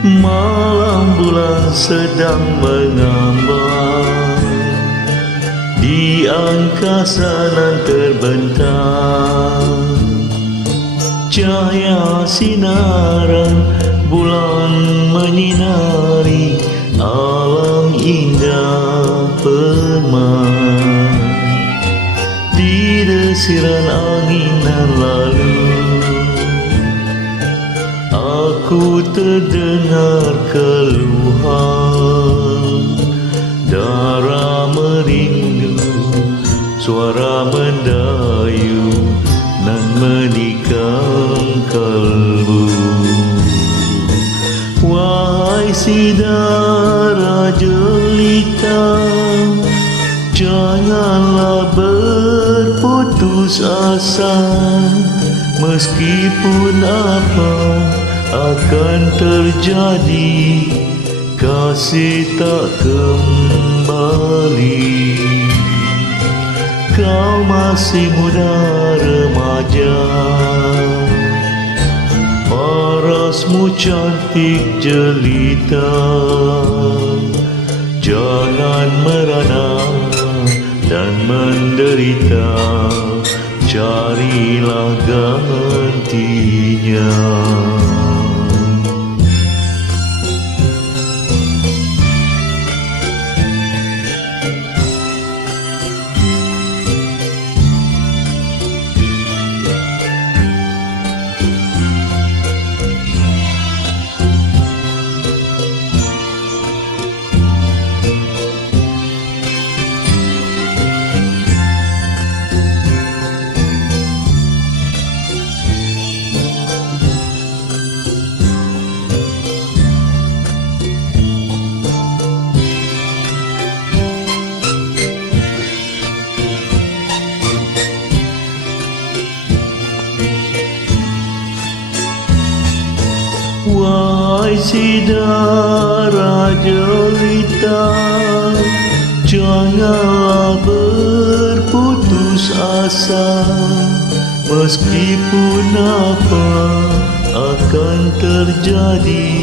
Malam bulan sedang mengambang. Di angkasa nan terbentang. Cahaya sinaran bulan menyinari Alam indah permai. Di desiran angin nan lalu Aku terdengar keluhan. Darah merindu Suara mendayu Nan menikam kalbu. Wahai sidara jelita Janganlah berputus asa. Meskipun apa akan terjadi Kasih tak kembali. Kau masih muda remaja Parasmu cantik jelita. Jangan merana dan menderita Carilah gantinya Wahai sidara jelita Janganlah berputus asa. Meskipun apa akan terjadi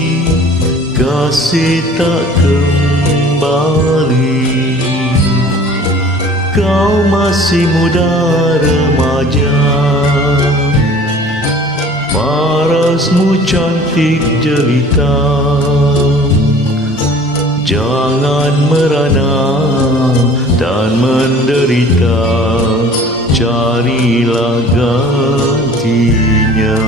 Kasih tak kembali. Kau masih muda remaja Parasmu cantik jelita. Jangan merana dan menderita. Carilah gantinya